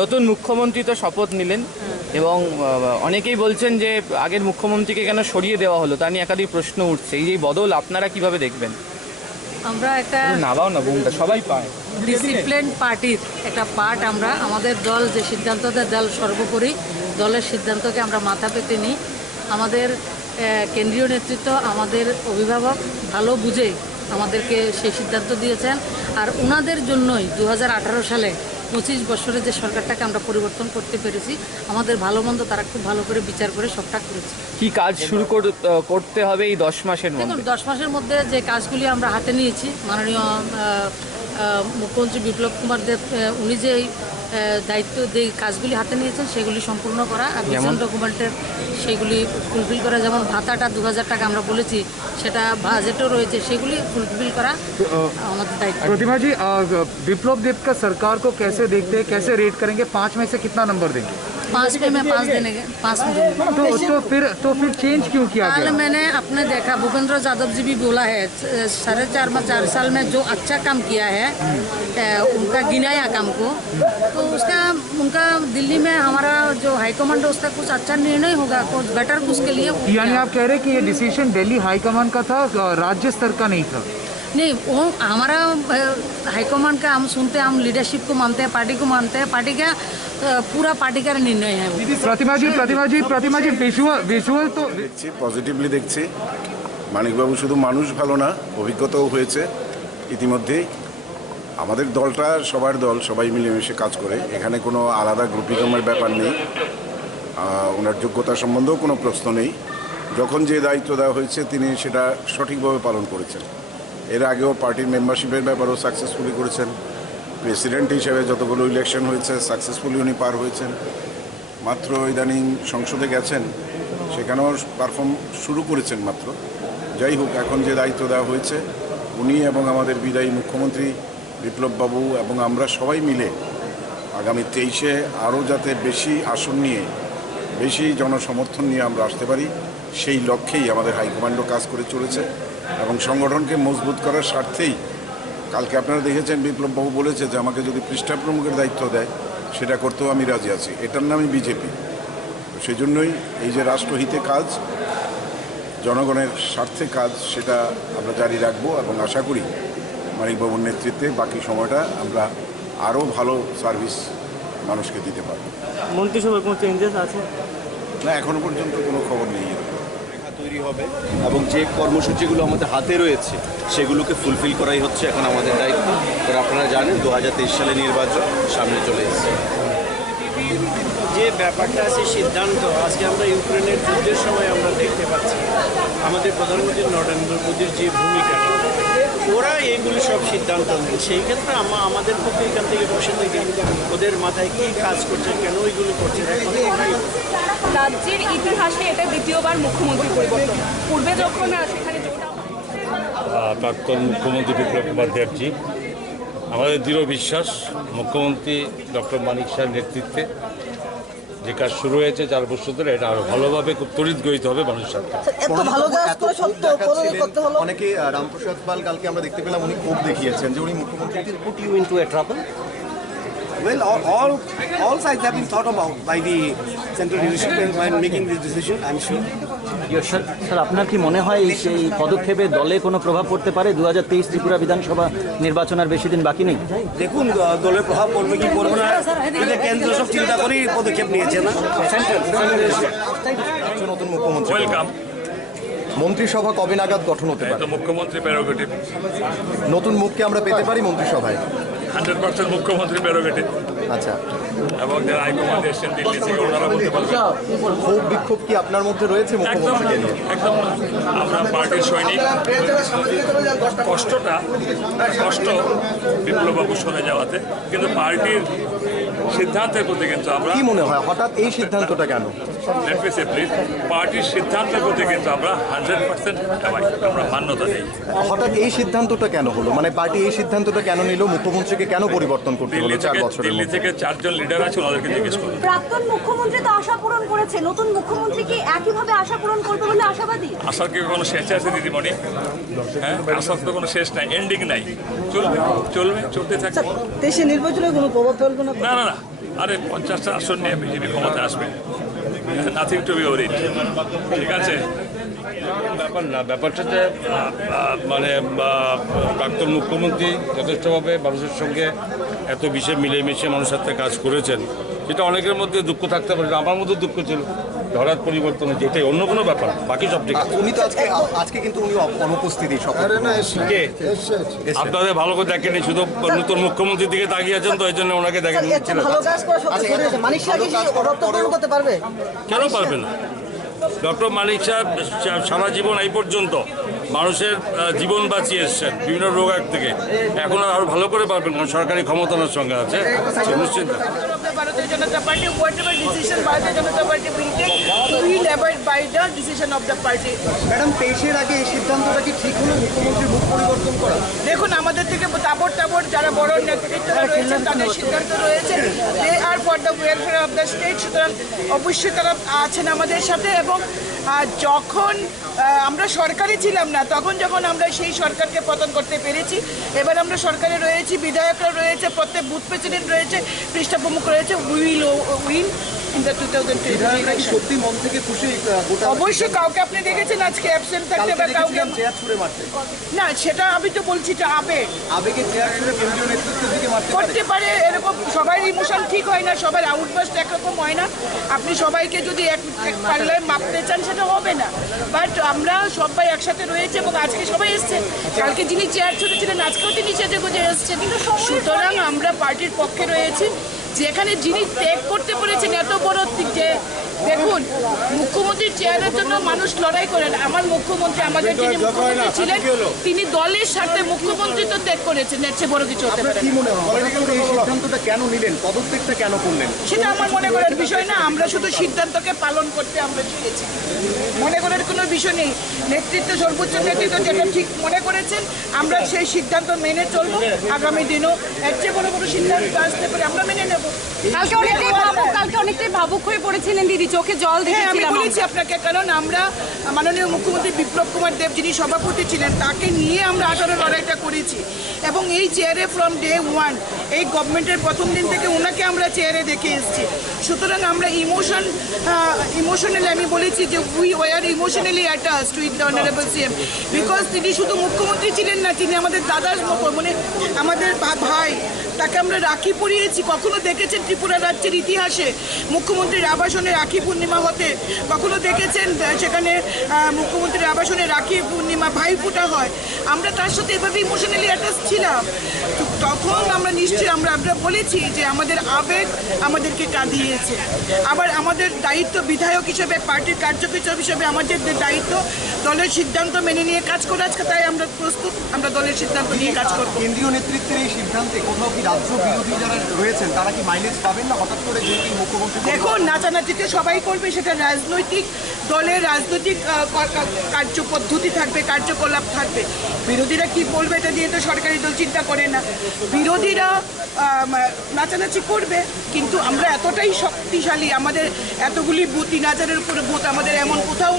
নতুন মুখ্যমন্ত্রী তো শপথ নিলেন এবং অনেকেই বলছেন যে আগের মুখ্যমন্ত্রীকে কেন সরিয়ে দেওয়া হলো তা নিয়ে একাধিক প্রশ্ন উঠছে। এই যে বদল আপনারা কিভাবে দেখবেন? আমরা একটা নাবাও না বোনটা সবাই পায় ডিসিপ্লিন পার্টির একটা পার্ট। আমরা আমাদের দল যে সিদ্ধান্ত দেয়, দল সর্বোপরি দলের সিদ্ধান্তকে আমরা মাথা পেতে নিই। আমাদের কেন্দ্রীয় নেতৃত্ব, আমাদের অভিভাবক ভালো বুঝে আমাদেরকে সেই সিদ্ধান্ত দিয়েছেন। আর ওনাদের জন্যই 2018 সালে 25 বছরে যে সরকারটাকে আমরা পরিবর্তন করতে পেরেছি, আমাদের ভালো মন্দ তারা খুব ভালো করে বিচার করে সবটা করেছে। কি কাজ শুরু করতে হবে এই 10 মাসের মধ্যে? দেখুন, 10 মাসের মধ্যে যে কাজগুলি আমরা হাতে নিয়েছি, মাননীয় মুখ্যমন্ত্রী বিপ্লব কুমার দেব উনি যে দায়িত্ব যে কাজগুলি হাতে নিয়েছেন সেগুলি সম্পূর্ণ করা, আর ভিশন ডকুমেন্টের সেইগুলি ফুলফিল করা। যেমন ভাতাটা 2000 টাকা আমরা বলেছি, সেটা বাজেটও রয়েছে, সেগুলি ফুলফিল করা আমাদের দায়িত্ব। प्रतिमा जी, विप्लव देव का सरकार को कैसे देखते हैं, कैसे रेट करेंगे? 5 में से कितना नंबर देंगे? 5 में मैं 5 देने के 5 में दूंगी। तो फिर चेंज क्यों किया कल गया? मैंने अपने देखा, भूपेंद्र यादव जी भी बोला है 4.5 साल में जो अच्छा काम किया है, उनका गिनाया काम को, तो उसका उनका दिल्ली में हमारा जो हाईकमांड है उसका कुछ अच्छा निर्णय होगा, कुछ बेटर उसके लिए। यानी आप कह रहे हैं कि ये डिसीजन दिल्ली हाईकमान का था, राज्य स्तर का नहीं था? नहीं, वो हमारा हाईकमांड का हम सुनते हैं, हम लीडरशिप को मानते हैं, पार्टी को मानते हैं, पार्टी का पूरा पार्टी का निर्णय है वो। प्रतिमा जी विजुअल तो দেখছি, পজিটিভলি দেখছি। মানিকবাবু শুধু মানুষ ভালো না, অভিজ্ঞতাও হয়েছে ইতিমধ্যেই। আমাদের দলটা সবার দল, সবাই মিলেমিশে কাজ করে, এখানে কোনো আলাদা গ্রুপিজমের ব্যাপার নেই। ওনার যোগ্যতা সম্বন্ধেও কোনো প্রশ্ন নেই। যখন যে দায়িত্ব দেওয়া হয়েছে তিনি সেটা সঠিকভাবে পালন করেছেন। এর আগেও পার্টির মেম্বারশিপের ব্যাপারেও সাকসেসফুলি করেছেন। প্রেসিডেন্ট হিসেবে যতগুলো ইলেকশন হয়েছে সাকসেসফুলি উনি পার হয়েছেন। মাত্র ইদানিং সংসদে গেছেন, সেখানেও পারফর্ম শুরু করেছেন মাত্র। যাই হোক, এখন যে দায়িত্ব দেওয়া হয়েছে, উনি এবং আমাদের বিদায়ী মুখ্যমন্ত্রী বিপ্লববাবু এবং আমরা সবাই মিলে আগামী 23-এ আরও যাতে বেশি আসন নিয়ে, বেশি জনসমর্থন নিয়ে আমরা আসতে পারি, সেই লক্ষ্যেই আমাদের হাইকমান্ডও কাজ করে চলেছে। এবং সংগঠনকে মজবুত করার স্বার্থেই কালকে আপনারা দেখেছেন বিপ্লববাবু বলেছে যে আমাকে যদি পৃষ্ঠা প্রমুখের দায়িত্ব দেয় সেটা করতেও আমি রাজি আছি। এটার নামই বিজেপি। সেই জন্যই এই যে রাষ্ট্রহিতে কাজ, জনগণের স্বার্থে কাজ, সেটা আমরা জারি রাখবো এবং আশা করি মানিকবাবুর নেতৃত্বে বাকি সময়টা আমরা আরও ভালো সার্ভিস মানুষকে দিতে পারব। মন্ত্রিসভায় কোনো চেঞ্জেস আছে না, এখনও পর্যন্ত কোনো খবর নেই। তৈরি হবে এবং যে কর্মসূচিগুলো আমাদের হাতে রয়েছে সেগুলোকে ফুলফিল করাই হচ্ছে এখন আমাদের দায়িত্ব। কারণ আপনারা জানেন 2023 সালে নির্বাচন সামনে চলে এসেছে। যে ব্যাপারটা আছে সিদ্ধান্ত, আজকে আমরা ইউক্রেনের যুদ্ধের সময় আমরা দেখতে পাচ্ছি আমাদের প্রধানমন্ত্রী নরেন্দ্র মোদীর যে ভূমিকা, ওরা এইগুলি সব সিদ্ধান্ত নেন। সেই ক্ষেত্রে আমাদের পক্ষে এখান থেকে বসে থেকে ওদের মাথায় কী কাজ করছে, কেন ওইগুলো করছে, এখন রাজ্যের ইতিহাসে এটা দ্বিতীয়বার মুখ্যমন্ত্রী পরিবর্তন। পূর্বে যখন সেখানে প্রাক্তন মুখ্যমন্ত্রী বিপ্লব কুমার দেবজি, আমাদের দৃঢ় বিশ্বাস মুখ্যমন্ত্রী ডক্টর মানিক শাহের নেতৃত্বে যে কাজ শুরু হয়েছে 4 বছর ধরে, এটা আরো ভালোভাবে খুব তড়িৎ গতিতে হবে মানুষের সাথে। অনেকে রামপ্রসাদ পাল কালকে আমরা দেখতে পেলাম উনি ক্ষোভ দেখিয়েছেন যে উনি মুখ্যমন্ত্রী put you into a trouble? Well, all sides have been thought about by the central leadership when making this decision, I'm sure. Sir, আপনার কি মনে হয় সেই পদক্ষেপে দলে কোনো প্রভাব পড়তে পারে? 2023 ত্রিপুরা বিধানসভা নির্বাচন আর বেশি দিন বাকি নেই। দেখুন, দলের প্রভাব পড়বে কি পড়বে না, কেন্দ্র সব চিন্তা করেই পদক্ষেপ নিয়েছে না নতুন মুখ্যমন্ত্রী। ওয়েলকাম। মন্ত্রিসভা কবে নাগাদ গঠন হতে পারে? মুখ্যমন্ত্রী প্রেরোগেটিভ। নতুন মুখকে আমরা পেতে পারি মন্ত্রিসভায়? 100% মুখ্যমন্ত্রী প্রেরোগেটিভ। আচ্ছা, এবং যারা হাইকমান্ড এসেছেন দিল্লি থেকে ওনারা বলতে পারবেন। ক্ষোভ বিক্ষোভ কি আপনার মধ্যে রয়েছে মুখ্যমন্ত্রীকে নিয়ে? একদম। আমরা পার্টির সৈনিক। কষ্ট বিপ্লববাবু সরে যাওয়াতে, কিন্তু পার্টির সিদ্ধান্তের প্রতি কিন্তু আমরা। কি মনে হয় হঠাৎ এই সিদ্ধান্তটা কেন? লেট মি সে প্লিজ, পার্টির সিদ্ধান্তের প্রতি কিন্তু আমরা 100% আমরা মান্যতা দিই। হঠাৎ এই সিদ্ধান্তটা কেন হলো, মানে পার্টি এই সিদ্ধান্তটা কেন নিল, মুখ্যমন্ত্রীকে কেন পরিবর্তন করতে হলো 4 বছরের দিল্লি মধ্যে? থেকে 4 জন লিডার আছে, ওদেরকে জিজ্ঞেস করুন। প্রাক্তন মুখ্যমন্ত্রী তো আশা পূরণ করেছে, নতুন মুখ্যমন্ত্রী কি একইভাবে আশা পূরণ করবে বলে আশাবাদী? আসার কি কোনো শেষ আছে দিদিমণি? হ্যাঁ, আসার তো কোনো শেষ নাই, এন্ডিং নাই, চলবে চলবে চলতে থাকবে। দেশে নির্বাচনে কোনো প্রভাব ফেলবে না? না না না, আরে 50টা আসন নিয়ে বিজেপি ক্ষমতা আসবে, নাথিং টু বি ওরিড, ঠিক আছে? ব্যাপার না, ব্যাপারটা যে মানে প্রাক্তন মুখ্যমন্ত্রী যথেষ্টভাবে মানুষের সঙ্গে এত বিষয়ে মিলেমিশে মানুষের সাথে কাজ করেছেন, সেটা অনেকের মধ্যে দুঃখ থাকতে পারে, আমার মধ্যে দুঃখ ছিল হঠাৎ পরিবর্তন হয়েছে, এটাই, অন্য কোনো ব্যাপার, বাকি সব ঠিক আছে। উনি তো আজকে কিন্তু উনি অনুপস্থিতি কে আপনাদের ভালো করে দেখেনি, শুধু নতুন মুখ্যমন্ত্রীর দিকে তাকিয়ে আছেন, তো এই জন্য ওনাকে দেখেন। কেন পারবে না? ডক্টর মানিক সাহেব সারা জীবন এই পর্যন্ত মানুষের জীবন বাঁচিয়ে এসছেন বিভিন্ন রোগ থেকে, এখন আরো ভালো করে পারবেন, কারণ সরকারি ক্ষমতার সঙ্গে আছে নিশ্চিত। ভারতীয় জনতা পার্টি, whatever decision ভারতীয় জনতা party will take, we will abide by the decision of the party. Madam 23-এর আগে এই সিদ্ধান্তটা কি ঠিক হলো, মুখ্যমন্ত্রীর মুখ পরিবর্তন করা? দেখুন, আমাদের থেকে তাবড় যারা বড় নেতৃত্বরা রয়েছেন তাদের সিদ্ধান্ত রয়েছে, they are for the welfare of the state, সুতরাং অবশ্যই তারা আছেন আমাদের সাথে। এবং যখন আমরা সরকারে ছিলাম না, তখন যখন আমরা সেই সরকারকে পতন করতে পেরেছি, এবার আমরা সরকারে রয়েছি, বিধায়করা রয়েছে, প্রত্যেক বুথ প্রেসিডেন্ট রয়েছে, পৃষ্ঠা প্রমুখ রয়েছে, will win in the 2023 election. সত্যি মন থেকে খুশি? অবশ্যই কাউকে আপনি দেখেছেন আজকে অ্যাবসেন্ট থাকতে বা কাউকে চেয়ার ছুঁড়ে মারতে? না, সেটা আমি তো বলছি যে আবেগে চেয়ার ছুঁড়ে কেন্দ্রীয় নেতৃত্বের দিকে মারতে করতে পারে, এরকম সবাই ইমোশন ঠিক হয় না, সবার আউটবাস্ট একরকম হয় না। আপনি সবাইকে যদি এক পাল্লায় মাপতে চান সেটা হবে না, বাট আমরা সবাই একসাথে রয়েছে এবং আজকে সবাই এসছেন, কালকে যিনি চেয়ার ছুটেছিলেন আজকেও তিনি সেজে গুজে এসছেন, সুতরাং আমরা পার্টির পক্ষে রয়েছি। যেখানে যিনি ত্যাগ করতে পেরেছেন এত বড় যে, দেখুন, মুখ্যমন্ত্রীর চেয়ারের জন্য মানুষ লড়াই করেন, আমার মুখ্যমন্ত্রী, আমাদের যিনি মুখ্যমন্ত্রী ছিলেন, তিনি দলের স্বার্থে মুখ্যমন্ত্রী তো ত্যাগ করেছেন, এর চেয়ে বড় কিছু হতে পারে। কি মনে হয় এই সিদ্ধান্তটা কেন নিলেন, পদত্যাগটা কেন করলেন? সেটা আমার মনে করার বিষয় না, আমরা শুধু সিদ্ধান্তকে পালন করতে আমরা চেয়েছি, মনে করার কোনো বিষয় নেই। নেতৃত্ব, সর্বোচ্চ নেতৃত্ব যেটা ঠিক মনে করেছেন, আমরা সেই সিদ্ধান্ত মেনে চলবো। আগামী দিনও এর চেয়ে বড় বড় সিদ্ধান্ত আসতে পারে, আমরা মেনে নেব। কালকে অনেকটাই ভাবুক হয়ে পড়েছিলেন দিদি, চোখে জল দেখেছিলাম। আমি বলেছি আপনাকে, কারণ আমরা মাননীয় মুখ্যমন্ত্রী বিপ্লব কুমার দেব যিনি সভাপতি ছিলেন, তাকে নিয়ে আমরা 18 লড়াইটা করেছি এবং এই চেয়ারে ফ্রম ডে 1 এই গভর্নমেন্টের প্রথম দিন থেকে ওনাকে আমরা চেয়ারে দেখে এসেছি। সুতরাং আমরা ইমোশনালি আমি বলেছি যে we were emotionally attached with the honourable CM, because তিনি শুধু মুখ্যমন্ত্রী ছিলেন না, তিনি আমাদের দাদার মতো, মানে আমাদের ভাই, তাকে আমরা রাখি পরিয়েছি। কখনো দেখেছেন ত্রিপুরা রাজ্যের ইতিহাসে মুখ্যমন্ত্রীর আবাসনে রাখি পূর্ণিমা হতে? কখনো দেখেছেন সেখানে মুখ্যমন্ত্রীর আবাসনে রাখি পূর্ণিমা ভাইফোঁটা হয়? আমরা তার সাথে এভাবে ইমোশনালি অ্যাটাচ ছিলাম। তখন আমরা নিশ্চয়ই আমরা বলেছি যে আমাদের আবেগ আমাদেরকে কাঁদিয়েছে। আবার আমাদের দায়িত্ব বিধায়ক হিসেবে, পার্টির কার্যকর হিসেবে আমাদের দায়িত্ব দলের সিদ্ধান্ত মেনে নিয়ে কাজ করা। আজকে তাই আমরা প্রস্তুত, আমরা দলের সিদ্ধান্ত নিয়ে কাজ করব। কেন্দ্রীয় নেতৃত্বের এই সিদ্ধান্তে কোথাও কি রাজ্য বিরোধী যারা রয়েছেন তারা কি মাইলেজ পাবেন না হঠাৎ করে, যেহেতু মুখ্যমন্ত্রী? দেখুন, নাচানাচিতে সবাই করবে, সেটা রাজনৈতিক দলের রাজনৈতিক কার্যপদ্ধতি থাকবে, কার্যকলাপ থাকবে। বিরোধীরা কি বলবে এটা নিয়ে তো সরকারি দল চিন্তা করে না। বিরোধীরা নাচানাচি করবে, কিন্তু আমরা এতটাই শক্তিশালী, আমাদের এতগুলি বুথ, 3000-এর উপরে বুথ, আমাদের এমন কোথাও